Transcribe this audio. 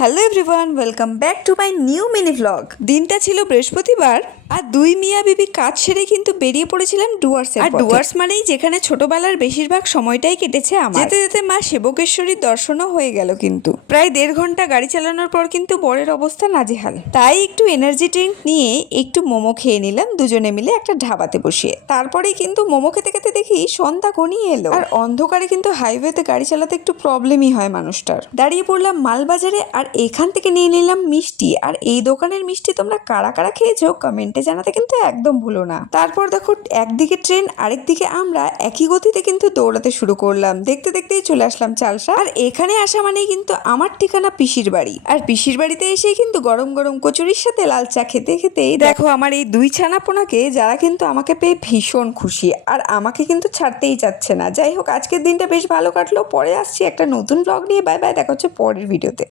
Hello everyone welcome back to my new mini vlog দিনটা ছিল বৃহস্পতিবার। আর দুই মিয়া বিবি কাজ সেরে কিন্তু বেরিয়ে পড়েছিলাম ডুয়ার্স আর ডুয়ার্স মানেই যেখানে ছোটবেলার বেশিরভাগ সময়টাই কেটেছে আমার। যেতে যেতে মা সেবকেশ্বরীর দর্শনও হয়ে গেল কিন্তু। প্রায় দেড় ঘণ্টা গাড়ি চালানোর পর কিন্তু বরের অবস্থা নাজেহাল। তাই একটু এনার্জি ড্রিঙ্ক নিয়ে একটু মোমো খেয়ে নিলাম দুজনে মিলে একটা ঢাবাতে বসিয়ে। তারপরেই কিন্তু মোমো খেতে খেতে দেখি সন্ধ্যা ঘনিয়ে এলো। আর অন্ধকারে কিন্তু হাইওয়েতে গাড়ি চালাতে একটু প্রবলেমই হয় মানুষটার। দাঁড়িয়ে পড়লাম মালবাজারে আর এখান থেকে নিয়ে নিলাম মিষ্টি। আর এই দোকানের মিষ্টি তোমরা কারা কারা খেয়েছো? কমেন্টে জানাতে কিন্তু একদম ভুলো না। তারপর দেখো, একদিকে ট্রেন, আরেকদিকে আমরা একই গতিতে কিন্তু দৌড়াতে শুরু করলাম। দেখতে দেখতেই চলে আসলাম চালসা। আর এখানে আসা মানেই কিন্তু আমার ঠিকানা পিসির বাড়ি। আর পিসির বাড়িতে এসেই কিন্তু গরম গরম কচুরির সাথে লাল চা খেতে খেতেই দেখো, আমার এই দুই ছানাপোনাকে যারা কিন্তু আমাকে পেয়ে ভীষণ খুশি। আর আমাকে কিন্তু ছাড়তেই চাচ্ছে না। যাই হোক, আজকের দিনটা বেশ ভালো কাটলো। পরে আসছি একটা নতুন ব্লগ নিয়ে। বাই বাই, দেখা হচ্ছে পরের ভিডিওতে